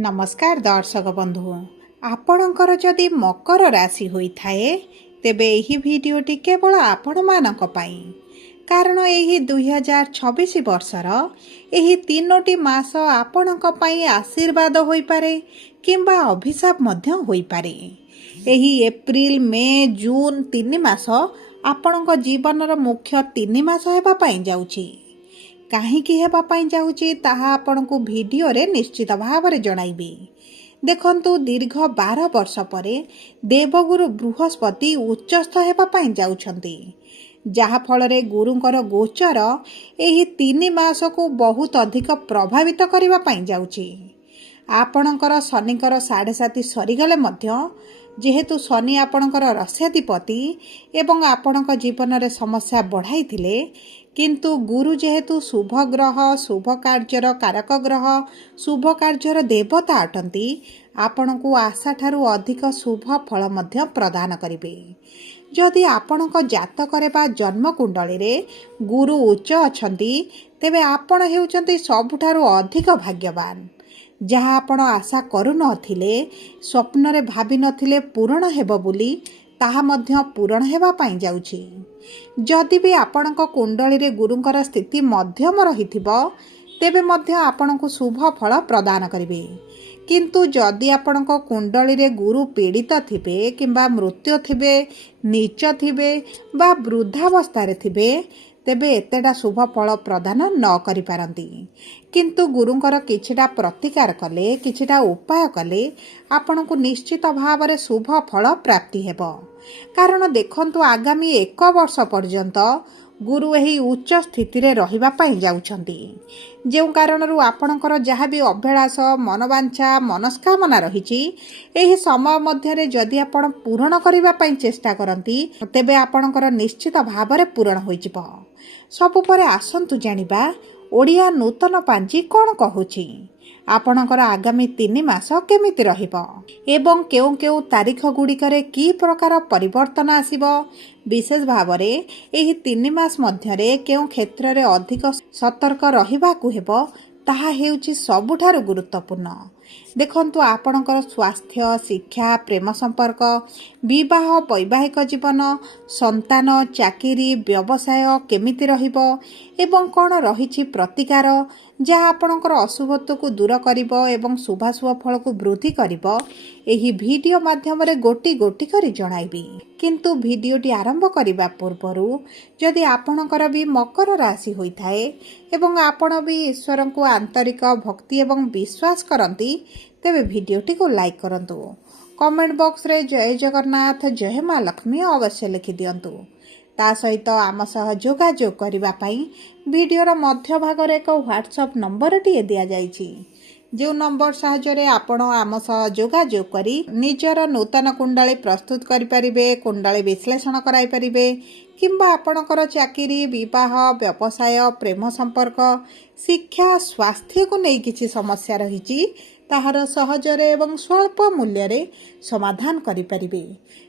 नमस्कार दर्शक बंधु आपणकर जदि मकर राशि होइथाए तेबे एही भिडियोटी केवल आपण मानक पाई कारण एही 2026 वर्षर एही तीनोटी मास आपणक पाई आशीर्वाद होई पारे किंबा अभिशाप मध्य होई पारे। एही एप्रिल मे जून 3 मास आपणक जीवनर मुख्य 3 मास हेबा पाई जाउची। काहींकी हेबा पाई जाउची ताहा आपणकु भिडियो रे निश्चित भाव जणाइबी। देखंतु दीर्घ 12 वर्ष परे देवगुरु बृहस्पति उच्चस्थ हेबा पाई जाउछंती, जहा फलरे गुरुंकर गोचर एही 3 मास को बहुत अधिक प्रभावित करिबा पाई जाउची। आपणकर शनिकर 7.5 सरीगले मध्य जेहेतु शनि आपणकर रस्याधिपति एवं आपणक जीवन रे समस्या बढ़ाई थिले, किंतु गुरु जेहेतु शुभ ग्रह शुभ कार्यर कारक ग्रह शुभ कार्यर देवता अटंती आपणकु आशा ठारू अधिक शुभ फल मध्य प्रदान करिवे। जदि आपणक जातकरे बा जन्म कुंडली रे गुरु उच्च अछंती तेबे आपण हेउचंती सबुठारू अधिक भाग्यवान। जहाँ आपण आशा करू नथिले स्वप्न रे भाबी नथिले पूर्ण हेबो बोली ताहा मध्य पूर्ण हेबा पाई जाउची। जदि भी आपणक कुंडली रे गुरुंकर स्थिति मध्यम रहिथिबो तेबे मध्य आपणकु शुभ फल प्रदान करिवे। किंतु जदि आपणक कुंडली रे गुरु पीड़ित थिबे किंबा मृत्यु थिबे नीच थिबे बा वृद्धावस्था रे थिबे तेबे एतेटा शुभ फल प्रदान न करि पारंती। किंतु गुरुंकर किछिटा प्रतिकार कले किछिटा उपाय कले आपणकु निश्चित भाव रे शुभ फल प्राप्ति हेबो। कारण देखंतु आगामी 1 वर्ष पर्यंत गुरु एही उच्च स्थिति रे रहिबा पाई जाउछंती, जेउ कारणरू आपणकर जहाँ भी अभिलाष मनोवांछा मनस्कामना रहिछि एही समय मध्य रे जदि आपण पूर्ण करिबा पाई चेष्टा करंती तेबे आपणकर निश्चित भाव रे पूर्ण होई जिवो। सबु परे आसंतु जानिबा ओडिया नूतन पांजी कोन कहूछि, आपणकर आगामी 3 मास केमिति रहिबो एवं केउ केउ तारीख गुड़िकरे की प्रकार परिवर्तन आसिबो। विशेष भाव रे एही 3 मास मध्य रे केउ क्षेत्र रे अधिक सतर्क रहिबाकु हेबो ताहा हेउछि सबुठारु गुरुत्वपूर्ण। देखंतु आपणकर स्वास्थ्य शिक्षा प्रेम संपर्क विवाह वैवाहिक जीवन संतान चाकिरी व्यवसाय केमिति रहिबो एवं कोन रहिछि प्रतिकार जहाँ आपणकर अशुभत्व को दूर करिबो एवं शुभाशुभ फल को वृद्धि करिबो एही वीडियो माध्यम रे गोटी गोटी करी जणाइबी। किंतु वीडियोटी आरंभ करिबा पूर्वरु जदि आपणकर भी मकर राशि होइथाए एवं आपण भी ईश्वर को आंतरिक भक्ति एवं विश्वास करंती तेबे वीडियोटी को लाइक करंतु। कमेंट बॉक्स रे जय जगन्नाथ जय मां लक्ष्मी अवश्य लिखि दियंतु। ता सहित आम सह जोगाजोग करिबा पई वीडियोर मध्य भाग रे एक व्हाट्सएप नंबर टी दिया जाइछि, जो नंबर साहाय्य आपण आम सह जोगाजोग करी निजर नूतन कुंडली प्रस्तुत करि परिबे, कुंडली विश्लेषण कराई परिबे किंबा आपणकर चाकिरी विवाह व्यवसाय प्रेम संपर्क शिक्षा स्वास्थ्य को नहीं किछि समस्या रहिछि ताहार सहजरे एवं स्वल्प मूल्य रे समाधान करि परिबे।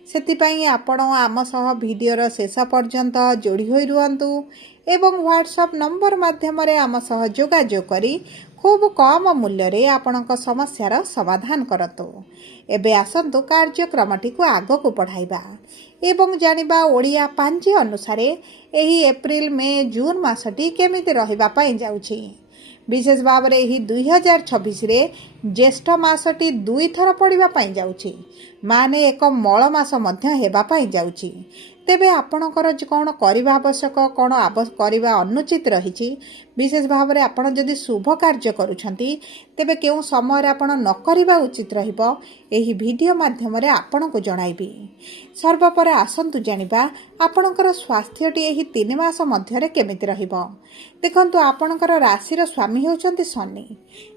सेतिपई आपण आम सह वीडियोर शेष पर्यंत जोड़ी होई रुहंतु एवं व्हाट्सएप नंबर माध्यम रे आम सह जोगाजोग करी खूब कम मूल्य रे आपणक समस्यार समाधान करतु। एबे आसंतु कार्यक्रमटी को आग को बढ़ाइबा एवं जानिबा ओडिया पांजी अनुसारे एही एप्रिल मे जून मासटी केमिति रहिबा पाई जाउछि। विशेष भाव रे एही 2026 रे ज्येष्ठ मासटी 2 थर पड़िबा पाई जाउछि, माने एक मळ मास मध्य हेबा पाई जाउछि। तेबे आपणकर कौन करवा आवश्यक कौन करवा अनुचित रही विशेष भाव में आपण जदि शुभ कार्य करुछंती तेबे केउ समय आपण न करवा उचित रहिबो एही वीडियो माध्यम रे आपण को जणाइबी। सर्वपर आसंतु जानिबा आपणकर स्वास्थ्यटी एही 3 मास मध्य रे केमिति रहिबो। देखंतु आपणकर राशिर स्वामी हेउचंती शनि,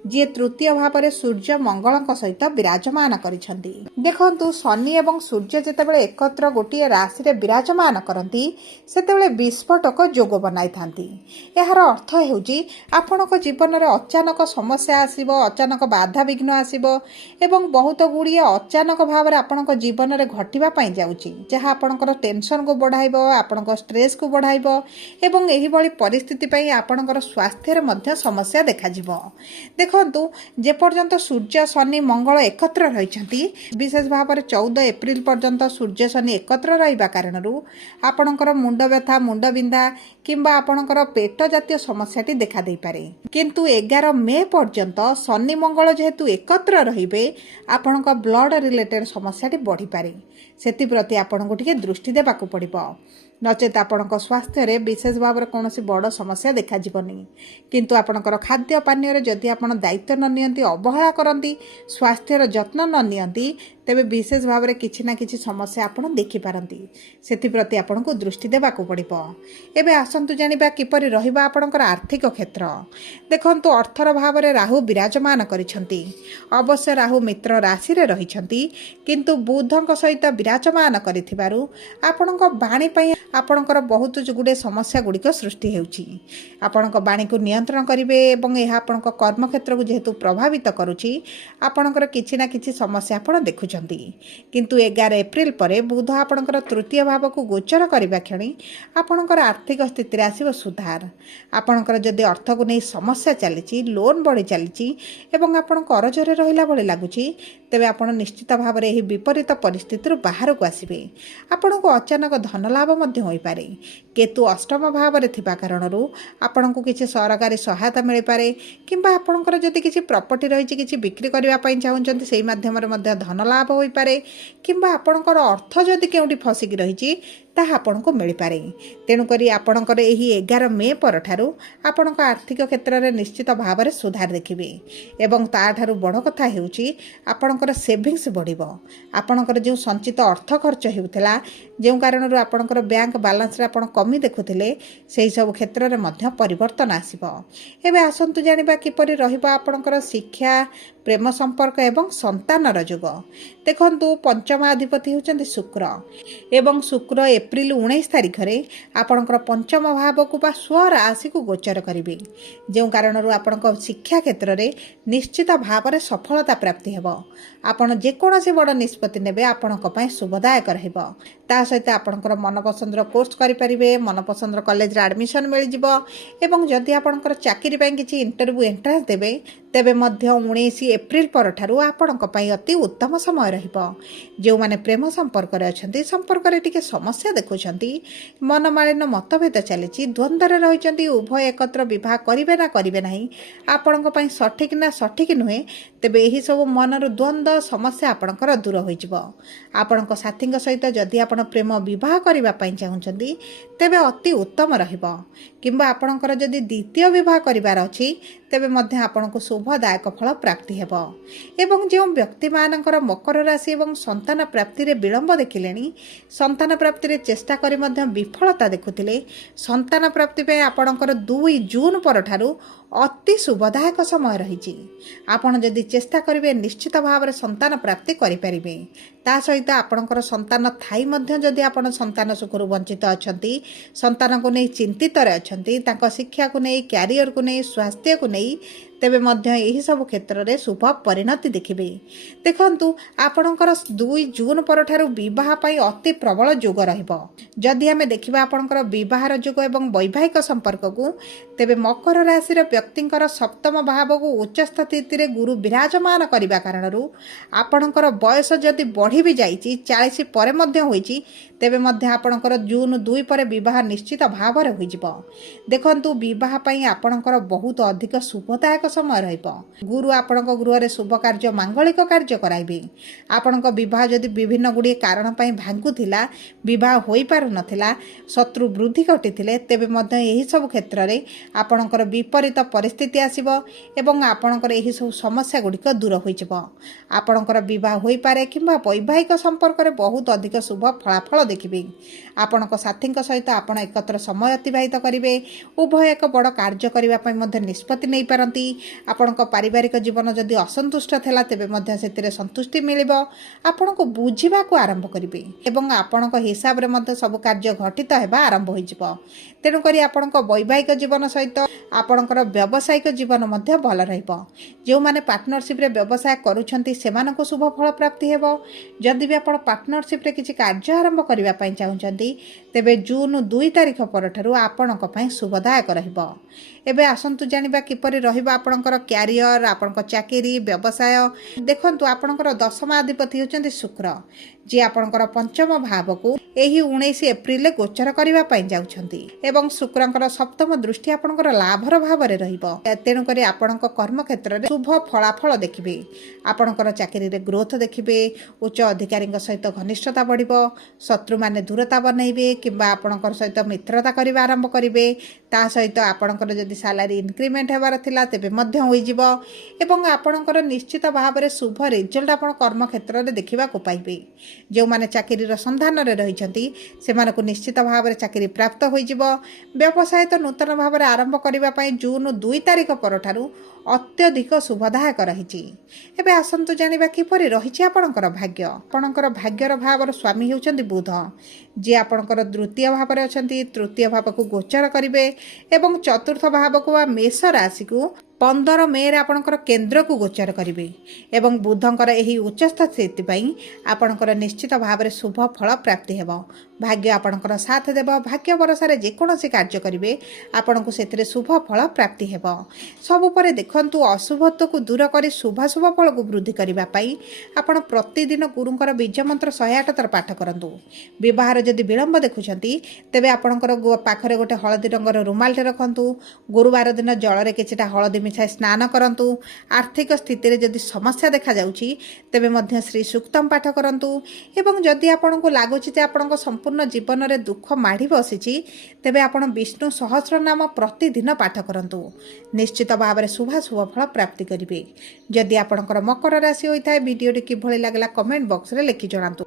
जे तृतीय भाव रे सूर्य मंगलक सहित विराजमान करिसंती। देखंतु शनि एवं सूर्य जेतेबेले एकत्र गोटिए राशि रे विराजमान करती सेतेबेले विस्फोटक जोग बनाई थांती। एहार अर्थ ହେଉଛି ଆପଣଙ୍କ ଜୀବନରେ ଅଚାନକ ସମସ୍ୟା ଆସିବ, ଅଚାନକ ବାଧାବିଘ୍ନ ଆସିବ ଏବଂ ବହୁତ ଗୁଡ଼ିଏ ଅଚାନକ ଭାବରେ ଆପଣଙ୍କ ଜୀବନରେ ଘଟିବା ପାଇଁ ଯାଉଛି, ଯାହା ଆପଣଙ୍କର ଟେନସନକୁ ବଢ଼ାଇବ, ଆପଣଙ୍କ ଷ୍ଟ୍ରେସକୁ ବଢ଼ାଇବ ଏବଂ ଏହିଭଳି ପରିସ୍ଥିତି ପାଇଁ ଆପଣଙ୍କର ସ୍ୱାସ୍ଥ୍ୟରେ ମଧ୍ୟ ସମସ୍ୟା ଦେଖାଯିବ। ଦେଖନ୍ତୁ, ଯେପର୍ଯ୍ୟନ୍ତ ସୂର୍ଯ୍ୟ ଶନି ମଙ୍ଗଳ ଏକତ୍ର ରହିଛନ୍ତି, ବିଶେଷ ଭାବରେ 14 ଏପ୍ରିଲ ପର୍ଯ୍ୟନ୍ତ ସୂର୍ଯ୍ୟ ଶନି ଏକତ୍ର ରହିବା କାରଣରୁ ଆପଣଙ୍କର ମୁଣ୍ଡ ବ୍ୟଥା, ମୁଣ୍ଡବିନ୍ଧା କିମ୍ବା ଆପଣଙ୍କର ପେଟ ଜାତୀୟ ସମସ୍ୟାଟି ଦେଖାଦେଇପାରେ। କିନ୍ତୁ 11 ମେ ପର୍ଯ୍ୟନ୍ତ ଶନି ମଙ୍ଗଳ ଯେହେତୁ ଏକତ୍ର ରହିବେ, ଆପଣଙ୍କ ବ୍ଲଡ଼ ରିଲେଟେଡ୍ ସମସ୍ୟାଟି ବଢ଼ିପାରେ। ସେଥିପ୍ରତି ଆପଣଙ୍କୁ ଟିକେ ଦୃଷ୍ଟି ଦେବାକୁ ପଡ଼ିବ। ନଚେତ୍ ଆପଣଙ୍କ ସ୍ୱାସ୍ଥ୍ୟରେ ବିଶେଷ ଭାବରେ କୌଣସି ବଡ଼ ସମସ୍ୟା ଦେଖାଯିବନି। କିନ୍ତୁ ଆପଣଙ୍କର ଖାଦ୍ୟ ପାନୀୟରେ ଯଦି ଆପଣ ଦାୟିତ୍ୱ ନ ନିଅନ୍ତି, ଅବହେଳା କରନ୍ତି, ସ୍ୱାସ୍ଥ୍ୟର ଯତ୍ନ ନ ନିଅନ୍ତି, ତେବେ ବିଶେଷ ଭାବରେ କିଛି ନା କିଛି ସମସ୍ୟା ଆପଣ ଦେଖିପାରନ୍ତି। ସେଥିପ୍ରତି ଆପଣଙ୍କୁ ଦୃଷ୍ଟି ଦେବାକୁ ପଡ଼ିବ। ଏବେ ଆସନ୍ତୁ ଜାଣିବା କିପରି ରହିବ ଆପଣଙ୍କର ଆର୍ଥିକ କ୍ଷେତ୍ର। ଦେଖନ୍ତୁ, ଅର୍ଥର ଭାବରେ ରାହୁ ବିରାଜମାନ କରିଛନ୍ତି। ଅବଶ୍ୟ ରାହୁ ମିତ୍ର ରାଶିରେ ରହିଛନ୍ତି, କିନ୍ତୁ ବୁଧଙ୍କ ସହିତ ବିରାଜମାନ କରିଥିବାରୁ ଆପଣଙ୍କ ବାଣୀ ପାଇଁ ଆପଣଙ୍କର ବହୁତ ଗୁଡ଼ିଏ ସମସ୍ୟା ଗୁଡ଼ିକ ସୃଷ୍ଟି ହେଉଛି। ଆପଣଙ୍କ ବାଣୀକୁ ନିୟନ୍ତ୍ରଣ କରିବେ ଏବଂ ଏହା ଆପଣଙ୍କ କର୍ମକ୍ଷେତ୍ରକୁ ଯେହେତୁ ପ୍ରଭାବିତ କରୁଛି, ଆପଣଙ୍କର କିଛି ନା କିଛି ସମସ୍ୟା ଆପଣ ଦେଖୁଛନ୍ତି। କିନ୍ତୁ 11 ଏପ୍ରିଲ ପରେ ବୁଧ ଆପଣଙ୍କର ତୃତୀୟ ଭାବକୁ ଗୋଚର କରିବା କ୍ଷଣି ଆପଣଙ୍କର ଆର୍ଥିକ ସ୍ଥିତିରେ ଆସିବ ସୁଧାର। ଆପଣଙ୍କର ଯଦି ଅର୍ଥକୁ ନେଇ ସମସ୍ୟା ଚାଲିଛି, ଲୋନ୍ ବଢ଼ି ଚାଲିଛି ଏବଂ ଆପଣ କରଜରେ ରହିଲା ଭଳି ଲାଗୁଛି, ତେବେ ଆପଣ ନିଶ୍ଚିତ ଭାବରେ ଏହି ବିପରୀତ ପରିସ୍ଥିତିରୁ ବାହାରକୁ ଆସିବେ। ଆପଣଙ୍କୁ ଅଚାନକ ଧନ ଲାଭ ମଧ୍ୟ ହୋଇପାରେ। କେତୁ ଅଷ୍ଟମ ଭାବରେ ଥିବା କାରଣରୁ ଆପଣଙ୍କୁ କିଛି ସରକାରୀ ସହାୟତା ମିଳିପାରେ କିମ୍ବା ଆପଣଙ୍କର ଯଦି କିଛି ପ୍ରପର୍ଟି ରହିଛି, କିଛି ବିକ୍ରି କରିବା ପାଇଁ ଚାହୁଁଛନ୍ତି, ସେହି ମାଧ୍ୟମରେ ମଧ୍ୟ ଧନ ଲାଭ ହୋଇପାରେ କିମ୍ବା ଆପଣଙ୍କର ଅର୍ଥ ଯଦି କେଉଁଠି ଫସିକି ରହିଛି, ତାହା ଆପଣଙ୍କୁ ମିଳିପାରେ। ତେଣୁକରି ଆପଣଙ୍କର ଏହି 11 ମେ ପରଠାରୁ ଆପଣଙ୍କ ଆର୍ଥିକ କ୍ଷେତ୍ରରେ ନିଶ୍ଚିତ ଭାବରେ ସୁଧାର ଦେଖିବେ ଏବଂ ତାଠାରୁ ବଡ଼ କଥା ହେଉଛି ଆପଣଙ୍କର ସେଭିଙ୍ଗସ୍ ବଢ଼ିବ। ଆପଣଙ୍କର ଯେଉଁ ସଞ୍ଚିତ ଅର୍ଥ ଖର୍ଚ୍ଚ ହେଉଥିଲା, ଯେଉଁ କାରଣରୁ ଆପଣଙ୍କର ବ୍ୟାଙ୍କ ବାଲାନ୍ସରେ ଆପଣ କମି ଦେଖୁଥିଲେ, ସେହିସବୁ କ୍ଷେତ୍ରରେ ମଧ୍ୟ ପରିବର୍ତ୍ତନ ଆସିବ। ଏବେ ଆସନ୍ତୁ ଜାଣିବା କିପରି ରହିବ ଆପଣଙ୍କର ଶିକ୍ଷା, ପ୍ରେମ ସମ୍ପର୍କ ଏବଂ ସନ୍ତାନର ଯୋଗ। ଦେଖନ୍ତୁ, ପଞ୍ଚମ ଅଧିପତି ହେଉଛନ୍ତି ଶୁକ୍ର ଏବଂ ଶୁକ୍ର ଏପ୍ରିଲ 19 ତାରିଖରେ ଆପଣଙ୍କର ପଞ୍ଚମ ଭାବକୁ ବା ସ୍ୱରାଶିକୁ ଗୋଚର କରିବେ, ଯେଉଁ କାରଣରୁ ଆପଣଙ୍କ ଶିକ୍ଷା କ୍ଷେତ୍ରରେ ନିଶ୍ଚିତ ଭାବରେ ସଫଳତା ପ୍ରାପ୍ତି ହେବ। ଆପଣ ଯେକୌଣସି ବଡ଼ ନିଷ୍ପତ୍ତି ନେବେ ଆପଣଙ୍କ ପାଇଁ ଶୁଭଦାୟକ ରହିବ। ତା ସହିତ ଆପଣଙ୍କର ମନପସନ୍ଦର କୋର୍ସ କରିପାରିବେ, ମନପସନ୍ଦର କଲେଜରେ ଆଡ଼ମିସନ୍ ମିଳିଯିବ ଏବଂ ଯଦି ଆପଣଙ୍କର ଚାକିରି ପାଇଁ କିଛି ଇଣ୍ଟରଭ୍ୟୁ ଏଣ୍ଟ୍ରାନ୍ସ ଦେବେ, ତେବେ ମଧ୍ୟ 19 ଏପ୍ରିଲ ପରଠାରୁ ଆପଣଙ୍କ ପାଇଁ ଅତି ଉତ୍ତମ ସମୟ ରହିବ। ଯେଉଁମାନେ ପ୍ରେମ ସମ୍ପର୍କରେ ଅଛନ୍ତି, ସମ୍ପର୍କରେ ଟିକେ ସମସ୍ୟା ଦେଖୁଛନ୍ତି, ମନମାଳିନ ମତଭେଦ ଚାଲିଛି, ଦ୍ୱନ୍ଦ୍ୱରେ ରହିଛନ୍ତି, ଉଭୟ ଏକତ୍ର ବିବାହ କରିବେ ନା କରିବେ ନାହିଁ, ଆପଣଙ୍କ ପାଇଁ ସଠିକ୍ ନା ସଠିକ୍ ନୁହେଁ, ତେବେ ଏହିସବୁ ମନର ଦ୍ୱନ୍ଦ୍ୱ ସମସ୍ୟା ଆପଣଙ୍କର ଦୂର ହୋଇଯିବ। ଆପଣଙ୍କ ସାଥୀଙ୍କ ସହିତ ଯଦି ଆପଣ ପ୍ରେମ ବିବାହ କରିବା ପାଇଁ ଚାହୁଁଛନ୍ତି, ତେବେ ଅତି ଉତ୍ତମ ରହିବ। କିମ୍ବା ଆପଣଙ୍କର ଯଦି ଦ୍ୱିତୀୟ ବିବାହ କରିବାର ଅଛି, ତେବେ ମଧ୍ୟ ଆପଣଙ୍କୁ ଶୁଭଦାୟକ ଫଳ ପ୍ରାପ୍ତି ହେବ। ଏବଂ ଯେଉଁ ବ୍ୟକ୍ତିମାନଙ୍କର ମକର ରାଶି ଏବଂ ସନ୍ତାନ ପ୍ରାପ୍ତିରେ ବିଳମ୍ବ ଦେଖିଲେଣି, ସନ୍ତାନ ପ୍ରାପ୍ତିରେ ଚେଷ୍ଟା କରି ମଧ୍ୟ ବିଫଳତା ଦେଖୁଥିଲେ, ସନ୍ତାନ ପ୍ରାପ୍ତି ପାଇଁ ଆପଣଙ୍କର 2 ଜୁନ୍ ପରଠାରୁ ଅତି ଶୁଭଦାୟକ ସମୟ ରହିଛି। ଆପଣ ଯଦି ଚେଷ୍ଟା କରିବେ, ନିଶ୍ଚିତ ଭାବରେ ସନ୍ତାନ ପ୍ରାପ୍ତି କରିପାରିବେ। ତା ସହିତ ଆପଣଙ୍କର ସନ୍ତାନ ଥାଇ ମଧ୍ୟ ଯଦି ଆପଣ ସନ୍ତାନ ସୁଖରୁ ବଞ୍ଚିତ ଅଛନ୍ତି, ସନ୍ତାନକୁ ନେଇ ଚିନ୍ତିତରେ ଅଛନ୍ତି, ତାଙ୍କ ଶିକ୍ଷାକୁ ନେଇ, କ୍ୟାରିୟରକୁ ନେଇ, ସ୍ୱାସ୍ଥ୍ୟକୁ ନେଇ, ତେବେ ମଧ୍ୟ ଏହିସବୁ କ୍ଷେତ୍ରରେ ଶୁଭ ପରିଣତି ଦେଖିବେ। ଦେଖନ୍ତୁ, ଆପଣଙ୍କର 2 ଜୁନ୍ ପରଠାରୁ ବିବାହ ପାଇଁ ଅତି ପ୍ରବଳ ଯୋଗ ରହିବ। ଯଦି ଆମେ ଦେଖିବା ଆପଣଙ୍କର ବିବାହର ଯୋଗ ଏବଂ ବୈବାହିକ ସମ୍ପର୍କକୁ, ତେବେ ମକର ରାଶିର ବ୍ୟକ୍ତିଙ୍କର ସପ୍ତମ ଭାବକୁ ଉଚ୍ଚ ସ୍ଥିତିରେ ଗୁରୁ ବିରାଜମାନ କରିବା କାରଣରୁ ଆପଣଙ୍କର ବୟସ ଯଦି ବଢ଼ି ବି ଯାଇଛି, 40 ପରେ ମଧ୍ୟ ହୋଇଛି, ତେବେ ମଧ୍ୟ ଆପଣଙ୍କର ଜୁନ୍ 2 ପରେ ବିବାହ ନିଶ୍ଚିତ ଭାବରେ ହୋଇଯିବ। ଦେଖନ୍ତୁ, ବିବାହ ପାଇଁ ଆପଣଙ୍କର ବହୁତ ଅଧିକ ଶୁଭଦାୟକ ସମୟ ରହିବ। ଗୁରୁ ଆପଣଙ୍କ ଗୃହରେ ଶୁଭ କାର୍ଯ୍ୟ, ମାଙ୍ଗଳିକ କାର୍ଯ୍ୟ କରାଇବେ। ଆପଣଙ୍କ ବିବାହ ଯଦି ବିଭିନ୍ନ ଗୁଡ଼ିଏ କାରଣ ପାଇଁ ଭାଙ୍ଗୁଥିଲା, ବିବାହ ହୋଇପାରୁନଥିଲା, ଶତ୍ରୁ ବୃଦ୍ଧି ଘଟିଥିଲେ, ତେବେ ମଧ୍ୟ ଏହିସବୁ କ୍ଷେତ୍ରରେ ଆପଣଙ୍କର ବିପରୀତ ପରିସ୍ଥିତି ଆସିବ ଏବଂ ଆପଣଙ୍କର ଏହିସବୁ ସମସ୍ୟା ଗୁଡ଼ିକ ଦୂର ହୋଇଯିବ। ଆପଣଙ୍କର ବିବାହ ହୋଇପାରେ କିମ୍ବା ବୈବାହିକ ସମ୍ପର୍କରେ ବହୁତ ଅଧିକ ଶୁଭ ଫଳାଫଳ ଦେଖିବେ। ଆପଣଙ୍କ ସାଥୀଙ୍କ ସହିତ ଆପଣ ଏକତ୍ର ସମୟ ଅତିବାହିତ କରିବେ। ଉଭୟ ଏକ ବଡ଼ କାର୍ଯ୍ୟ କରିବା ପାଇଁ ମଧ୍ୟ ନିଷ୍ପତ୍ତି ନେଇପାରନ୍ତି। ଆପଣଙ୍କ ପାରିବାରିକ ଜୀବନ ଯଦି ଅସନ୍ତୁଷ୍ଟ ଥିଲା ତେବେ ମଧ୍ୟ ସେଥିରେ ସନ୍ତୁଷ୍ଟି ମିଳିବ। ଆପଣଙ୍କୁ ବୁଝିବାକୁ ଆରମ୍ଭ କରିବେ ଏବଂ ଆପଣଙ୍କ ହିସାବରେ ମଧ୍ୟ ସବୁ କାର୍ଯ୍ୟ ଘଟିତ ହେବା ଆରମ୍ଭ ହୋଇଯିବ। ତେଣୁକରି ଆପଣଙ୍କ ବୈବାହିକ ଜୀବନ ସହିତ ଆପଣଙ୍କର ବ୍ୟବସାୟିକ ଜୀବନ ମଧ୍ୟ ଭଲ ରହିବ। ଯେଉଁମାନେ ପାର୍ଟନରସିପ୍ରେ ବ୍ୟବସାୟ କରୁଛନ୍ତି ସେମାନଙ୍କୁ ଶୁଭ ଫଳ ପ୍ରାପ୍ତି ହେବ। ଯଦି ବି ଆପଣ ପାର୍ଟନରସିପ୍ରେ କିଛି କାର୍ଯ୍ୟ ଆରମ୍ଭ କରିବା ପାଇଁ ଚାହୁଁଛନ୍ତି ତେବେ ଜୁନ୍ 2 ତାରିଖ ପରଠାରୁ ଆପଣଙ୍କ ପାଇଁ ଶୁଭଦାୟକ ରହିବ। ଏବେ ଆସନ୍ତୁ ଜାଣିବା କିପରି ରହିବ ଆପଣଙ୍କର କ୍ୟାରିୟର, ଆପଣଙ୍କ ଚାକିରି, ବ୍ୟବସାୟ। ଦେଖନ୍ତୁ, ଆପଣଙ୍କର ଦଶମାଧିପତି ହେଉଛନ୍ତି ଶୁକ୍ର, ଯିଏ ଆପଣଙ୍କର ପଞ୍ଚମ ଭାବକୁ ଏହି 19 ଏପ୍ରିଲରେ ଗୋଚର କରିବା ପାଇଁ ଯାଉଛନ୍ତି ଏବଂ ଶୁକ୍ରଙ୍କର ସପ୍ତମ ଦୃଷ୍ଟି ଆପଣଙ୍କର ଲାଭର ଭାବରେ ରହିବ। ତେଣୁକରି ଆପଣଙ୍କ କର୍ମକ୍ଷେତ୍ରରେ ଶୁଭ ଫଳାଫଳ ଦେଖିବେ। ଆପଣଙ୍କର ଚାକିରିରେ ଗ୍ରୋଥ ଦେଖିବେ, ଉଚ୍ଚ ଅଧିକାରୀଙ୍କ ସହିତ ଘନିଷ୍ଠତା ବଢ଼ିବ, ଶତ୍ରୁମାନେ ଦୂରତା ବନେଇବେ କିମ୍ବା ଆପଣଙ୍କ ସହିତ ମିତ୍ରତା କରିବା ଆରମ୍ଭ କରିବେ। ତା ସହିତ ଆପଣଙ୍କର ଯଦି ସାଲାରୀ ଇନକ୍ରିମେଣ୍ଟ ହେବାର ଥିଲା ତେବେ ମଧ୍ୟ ହୋଇଯିବ ଏବଂ ଆପଣଙ୍କର ନିଶ୍ଚିତ ଭାବରେ ଶୁଭ ରେଜଲ୍ଟ ଆପଣ କର୍ମକ୍ଷେତ୍ରରେ ଦେଖିବାକୁ ପାଇବେ। ଯେଉଁମାନେ ଚାକିରିର ସନ୍ଧାନରେ ରହିଛନ୍ତି ସେମାନଙ୍କୁ ନିଶ୍ଚିତ ଭାବରେ ଚାକିରି ପ୍ରାପ୍ତ ହୋଇଯିବ। ବ୍ୟବସାୟ ତ ନୂତନ ଭାବରେ ଆରମ୍ଭ କରିବା ପାଇଁ ଜୁନ୍ 2 ତାରିଖ ପରଠାରୁ ଅତ୍ୟଧିକ ଶୁଭଦାୟକ ରହିଛି। ଏବେ ଆସନ୍ତୁ ଜାଣିବା କିପରି ରହିଛି ଆପଣଙ୍କର ଭାଗ୍ୟ। ଆପଣଙ୍କର ଭାଗ୍ୟର ଭାବର ସ୍ୱାମୀ ହେଉଛନ୍ତି ବୁଧ, ଯିଏ ଆପଣଙ୍କର ଦ୍ୱିତୀୟ ଭାବରେ ଅଛନ୍ତି। ତୃତୀୟ ଭାବକୁ ଗୋଚର କରିବେ ଏବଂ ଚତୁର୍ଥ ଭାବକୁ ବା ମେଷ ରାଶିକୁ 15 ମେରେ ଆପଣଙ୍କର କେନ୍ଦ୍ରକୁ ଗୋଚର କରିବେ ଏବଂ ବୁଧଙ୍କର ଏହି ଉଚ୍ଚସ୍ଥ ସ୍ଥିତି ପାଇଁ ଆପଣଙ୍କର ନିଶ୍ଚିତ ଭାବରେ ଶୁଭ ଫଳ ପ୍ରାପ୍ତି ହେବ। ଭାଗ୍ୟ ଆପଣଙ୍କର ସାଥ ଦେବ। ଭାଗ୍ୟ ଭରସାରେ ଯେକୌଣସି କାର୍ଯ୍ୟ କରିବେ ଆପଣଙ୍କୁ ସେଥିରେ ଶୁଭ ଫଳ ପ୍ରାପ୍ତି ହେବ। ସବୁ ପରେ ଦେଖନ୍ତୁ, ଅଶୁଭତ୍ୱକୁ ଦୂର କରି ଶୁଭାଶୁଭ ଫଳକୁ ବୃଦ୍ଧି କରିବା ପାଇଁ ଆପଣ ପ୍ରତିଦିନ ଗୁରୁଙ୍କର ବୀଜ ମନ୍ତ୍ର 108 ଥର ପାଠ କରନ୍ତୁ। ବିବାହରେ ଯଦି ବିଳମ୍ବ ଦେଖୁଛନ୍ତି ତେବେ ଆପଣଙ୍କର ପାଖରେ ଗୋଟେ ହଳଦୀ ରଙ୍ଗର ରୁମାଲଟେ ରଖନ୍ତୁ। ଗୁରୁବାର ଦିନ ଜଳରେ କିଛିଟା ହଳଦୀ ମିଶାଇ ସ୍ନାନ କରନ୍ତୁ। ଆର୍ଥିକ ସ୍ଥିତିରେ ଯଦି ସମସ୍ୟା ଦେଖାଯାଉଛି ତେବେ ମଧ୍ୟ ଶ୍ରୀ ସୂକ୍ତମ ପାଠ କରନ୍ତୁ ଏବଂ ଯଦି ଆପଣଙ୍କୁ ଲାଗୁଛି ଯେ ଆପଣଙ୍କ ସମ୍ପୂର୍ଣ୍ଣ ଜୀବନରେ ଦୁଃଖ ମାଡ଼ି ବସିଛି ତେବେ ଆପଣ ବିଷ୍ଣୁ ସହସ୍ର ନାମ ପ୍ରତିଦିନ ପାଠ କରନ୍ତୁ। ନିଶ୍ଚିତ ଭାବରେ ଶୁଭାଶୁଭ ଫଳ ପ୍ରାପ୍ତି କରିବେ। ଯଦି ଆପଣଙ୍କର ମକର ରାଶି ହୋଇଥାଏ, ଭିଡ଼ିଓଟି କିଭଳି ଲାଗିଲା କମେଣ୍ଟ ବକ୍ସରେ ଲେଖି ଜଣାନ୍ତୁ।